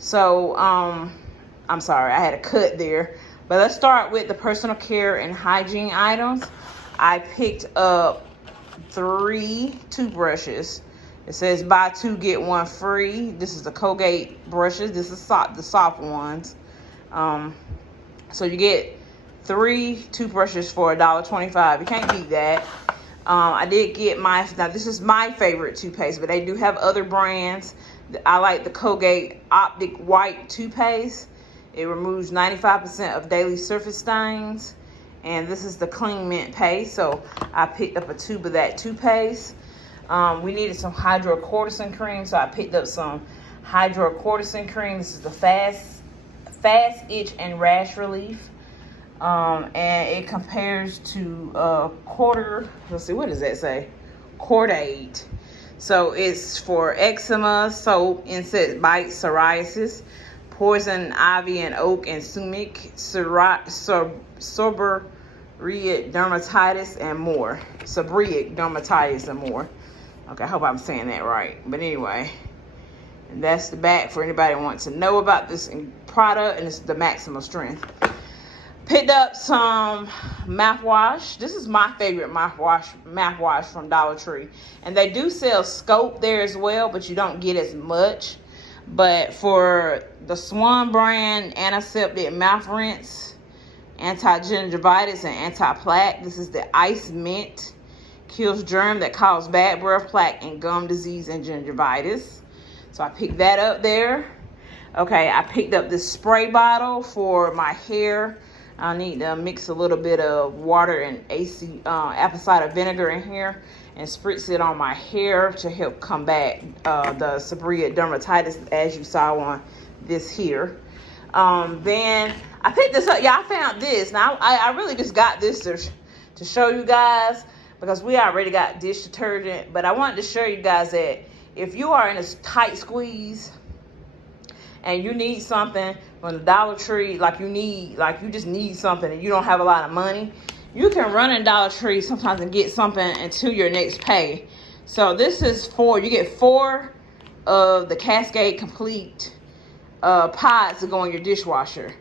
So, I'm sorry, I had a cut there. But let's start with the personal care and hygiene items. I picked up 3 toothbrushes. It says buy 2, get 1 free. This is the Colgate brushes. This is the soft ones. So you get 3 toothbrushes for $1.25. You can't beat that. I did get now this is my favorite toothpaste, but they do have other brands. I like the Colgate Optic White toothpaste. It removes 95% of daily surface stains. And this is the Clean Mint paste. So I picked up a tube of that toothpaste. We needed some hydrocortisone cream, so I picked up some hydrocortisone cream. This is the fast itch and rash relief. And it compares to quarter, let's see, what does that say? Cordate. So it's for eczema, soap, insect bite, psoriasis, poison ivy and oak and sumac, seborrheic dermatitis and more. Seborrheic dermatitis and more. Okay, I hope I'm saying that right. But anyway, and that's the back for anybody who wants to know about this product, and it's the maximum strength. Picked up some mouthwash. This is my favorite mouthwash from Dollar Tree. And they do sell Scope there as well, but you don't get as much. But for the Swan brand antiseptic mouth rinse, anti-gingivitis and anti-plaque, this is the Ice Mint. Kills germ that cause bad breath, plaque, and gum disease and gingivitis. So I picked that up there. Okay, I picked up this spray bottle for my hair. I need to mix a little bit of water and apple cider vinegar in here and spritz it on my hair to help combat the seborrheic dermatitis, as you saw on this here. Then I picked this up. Yeah, I found this. Now, I really just got this to show you guys because we already got dish detergent. But I wanted to show you guys that if you are in a tight squeeze and you need something from the Dollar Tree, you just need something and you don't have a lot of money, you can run in Dollar Tree sometimes and get something until your next pay. So this is you get 4 of the Cascade Complete pods to go in your dishwasher.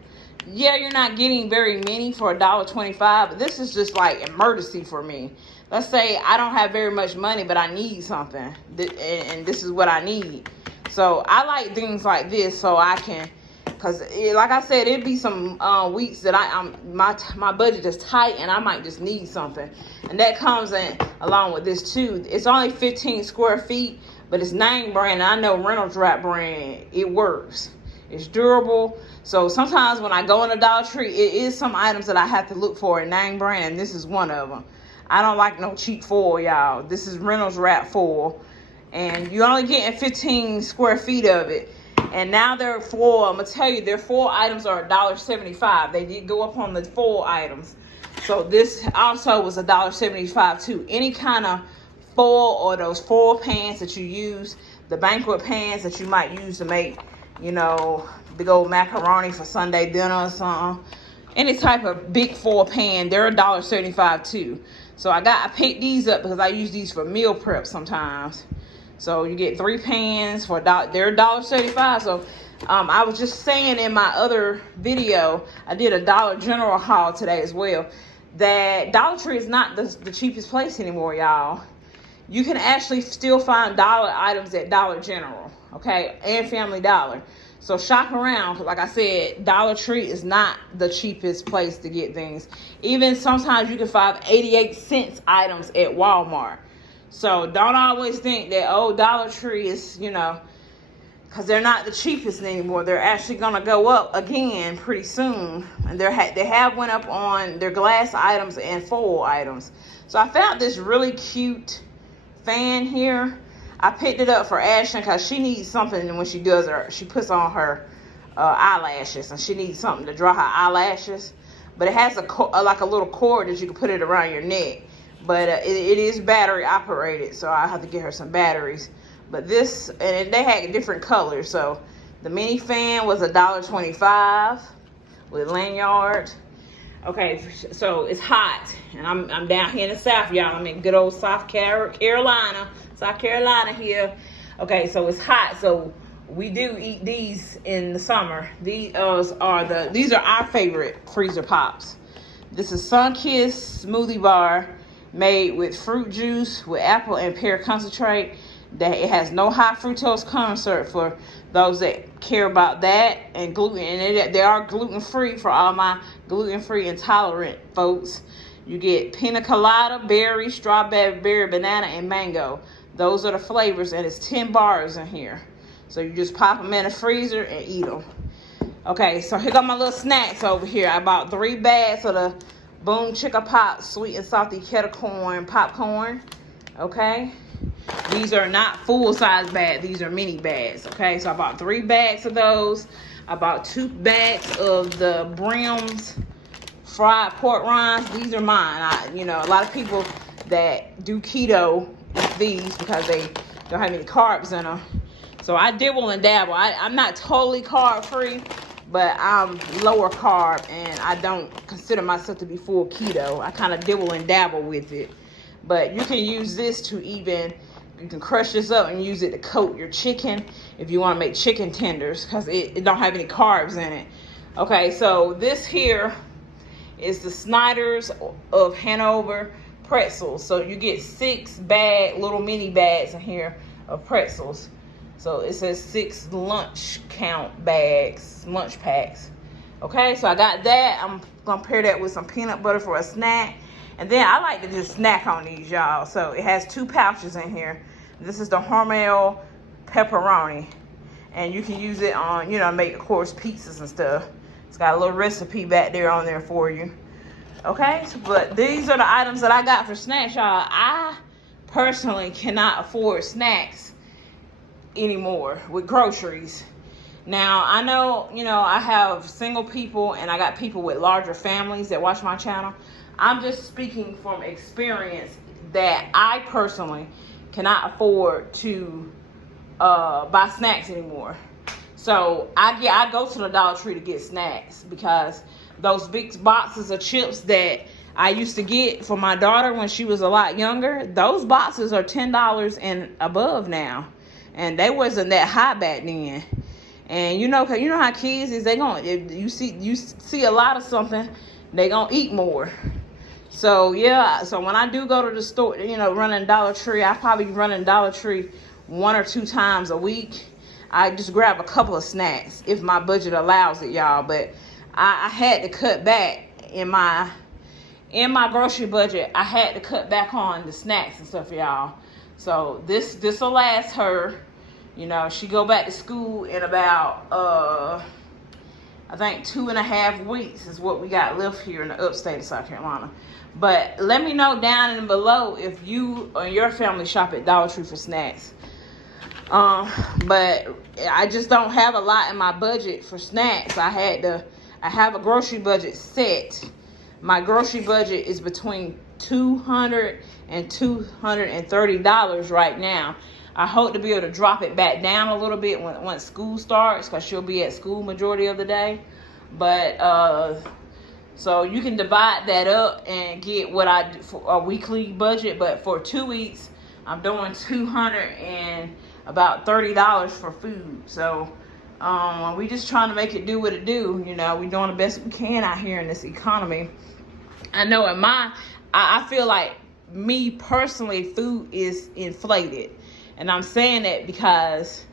Yeah, you're not getting very many for $1.25, but this is just like emergency for me. Let's say I don't have very much money, but I need something, and this is what I need. So I like things like this so I can, because like I said, it'd be some weeks that my budget is tight and I might just need something. And that comes in along with this too. It's only 15 square feet, but it's name brand. And I know Reynolds Wrap brand, it works. It's durable. So sometimes when I go in a Dollar Tree, it is some items that I have to look for in name brand, and this is one of them. I don't like no cheap foil, y'all. This is Reynolds Wrap foil. And you're only getting 15 square feet of it. And now they're foil. I'm going to tell you, their foil items are $1.75. They did go up on the foil items. So this also was $1.75 too. Any kind of foil or those foil pans that you use, the banquet pans that you might use to make, big old macaroni for Sunday dinner or something. Any type of big foil pan, they're $1.75 too. So I picked these up because I use these for meal prep sometimes. So you get 3 pans for they're $1.75. So I was just saying in my other video, I did a Dollar General haul today as well, that Dollar Tree is not the cheapest place anymore, y'all. You can actually still find dollar items at Dollar General, okay, and Family Dollar. So shop around. Like I said, Dollar Tree is not the cheapest place to get things. Even sometimes you can find 88-cent items at Walmart. So don't always think that, Dollar Tree is, because they're not the cheapest anymore. They're actually going to go up again pretty soon. And they have went up on their glass items and foil items. So I found this really cute fan here. I picked it up for Ashley because she needs something when she puts on her eyelashes. And she needs something to dry her eyelashes. But it has like a little cord that you can put it around your neck. But it is battery operated, so I have to get her some batteries. But this, and they had different colors. So the mini fan was $1.25 with lanyard. Okay, so it's hot, and I'm down here in the South, y'all. I'm in good old South Carolina here. Okay, so it's hot. So we do eat these in the summer. These are our favorite freezer pops. This is Sunkist smoothie bar made with fruit juice with apple and pear concentrate. That it has no high fructose corn syrup for those that care about that, and gluten. And they are gluten free for all my gluten free intolerant folks. You get pina colada, berry, strawberry, banana, and mango. Those are the flavors, and it's 10 bars in here. So you just pop them in the freezer and eat them. Okay, so here go my little snacks over here. I bought 3 bags of the Boom Chicka Pop sweet and salty kettle corn popcorn. Okay. These are not full-size bags. These are mini bags, okay? So I bought 3 bags of those. I bought 2 bags of the Brim's fried pork rinds. These are mine. A lot of people that do keto eat these because they don't have any carbs in them. So I dibble and dabble. I'm not totally carb-free, but I'm lower carb, and I don't consider myself to be full keto. I kind of dibble and dabble with it. But you can use this to you can crush this up and use it to coat your chicken if you want to make chicken tenders, because it don't have any carbs in it. Okay, so this here is the Snyder's of Hanover pretzels. So you get 6 little mini bags in here of pretzels. So it says 6 lunch count bags, lunch packs. Okay, so I got that. I'm gonna pair that with some peanut butter for a snack. And then I like to just snack on these, y'all. So it has 2 pouches in here. This is the Hormel pepperoni. And you can use it on, make, of course, pizzas and stuff. It's got a little recipe back there on there for you. Okay, but these are the items that I got for snacks, y'all. I personally cannot afford snacks anymore with groceries. Now, I know, I have single people and I got people with larger families that watch my channel. I'm just speaking from experience that I personally cannot afford to buy snacks anymore. So I go to the Dollar Tree to get snacks, because those big boxes of chips that I used to get for my daughter when she was a lot younger, those boxes are $10 and above now. And they wasn't that high back then. And you know how kids is, if you see a lot of something, they gonna eat more. So yeah, so when I do go to the store, running Dollar Tree, I probably running Dollar Tree 1 or 2 times a week. I just grab a couple of snacks if my budget allows it, y'all. But I had to cut back in my grocery budget. I had to cut back on the snacks and stuff, y'all. So this will last her. She go back to school in about I think 2.5 weeks is what we got left here in the upstate of South Carolina. But let me know down in below if you or your family shop at Dollar Tree for snacks. But I just don't have a lot in my budget for snacks. I have a grocery budget set. My grocery budget is between $200 and $230 right now. I hope to be able to drop it back down a little bit once school starts, because she'll be at school majority of the day. But so you can divide that up and get what I do for a weekly budget. But for 2 weeks, I'm doing $200 and about $30 for food. So we just trying to make it do what it do. We doing the best we can out here in this economy. I know I feel like, me personally, food is inflated. And I'm saying that because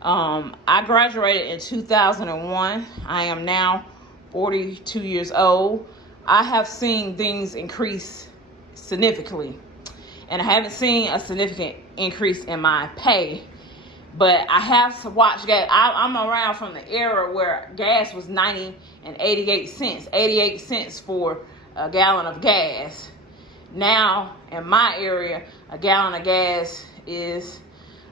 I graduated in 2001. I am now 42 years old. I have seen things increase significantly. And I haven't seen a significant increase in my pay. But I have watched gas. I'm around from the era where gas was 90 and 88 cents. 88 cents for a gallon of gas. Now, in my area, a gallon of gas is,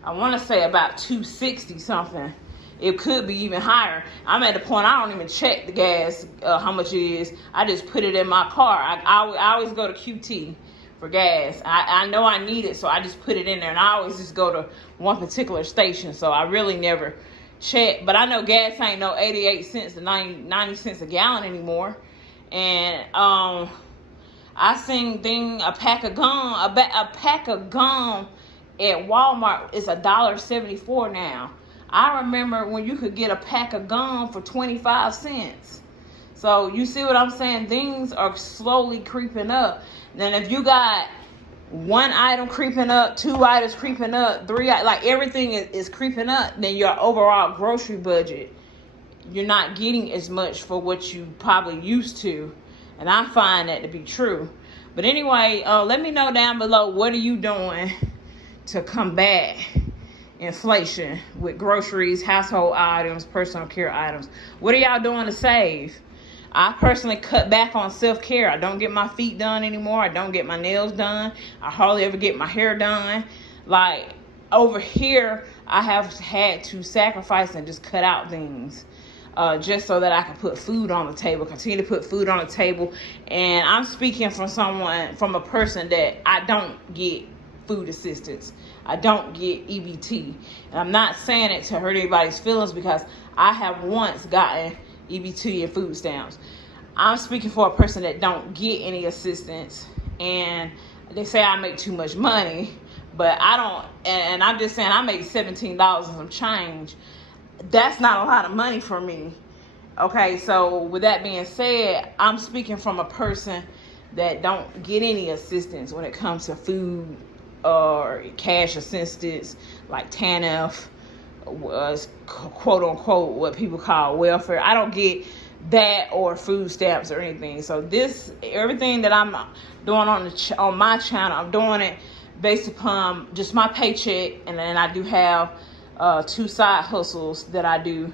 I want to say, about $2.60 something. It could be even higher. I'm at the point I don't even check the gas, how much it is. I just put it in my car. I always go to QT for gas. I know I need it, so I just put it in there. And I always just go to one particular station, so I really never check. But I know gas ain't no 88 cents to 90 cents a gallon anymore. And I seen a pack of gum, a pack of gum at Walmart is $1.74 now. I remember when you could get a pack of gum for 25 cents. So you see what I'm saying? Things are slowly creeping up. Then if you got one item creeping up, two items creeping up, three, like everything is creeping up, then your overall grocery budget, you're not getting as much for what you probably used to. And I find that to be true. But anyway, let me know down below, what are you doing to combat inflation with groceries, household items, personal care items? What are y'all doing to save? I personally cut back on self-care. I don't get my feet done anymore. I don't get my nails done. I hardly ever get my hair done. Like, over here, I have had to sacrifice and just cut out things just so that I can put food on the table, continue to put food on the table. And I'm speaking from a person that I don't get food assistance. I don't get EBT. And I'm not saying it to hurt anybody's feelings, because I have once gotten EBT and food stamps. I'm speaking for a person that don't get any assistance, and they say I make too much money, but I don't. And I'm just saying, I make $17 and some change. That's not a lot of money for me. Okay, so with that being said, I'm speaking from a person that don't get any assistance when it comes to food or cash assistance, like TANF, was quote unquote what people call welfare. I don't get that, or food stamps or anything. So everything that I'm doing on my channel, I'm doing it based upon just my paycheck, and then I do have 2 side hustles that I do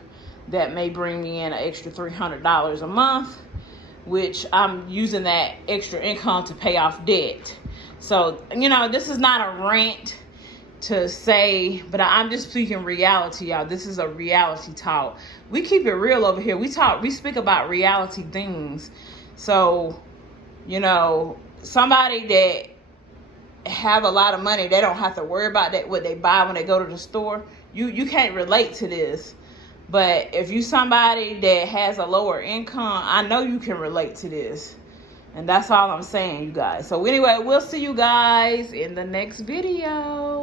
that may bring me in an extra $300 a month, which I'm using that extra income to pay off debt. So, this is not a rant to say, but I'm just speaking reality, y'all. This is a reality talk. We keep it real over here. We speak about reality things. So, somebody that have a lot of money, they don't have to worry about that, what they buy when they go to the store. You can't relate to this. But if you somebody that has a lower income, I know you can relate to this. And that's all I'm saying, you guys. So anyway, we'll see you guys in the next video.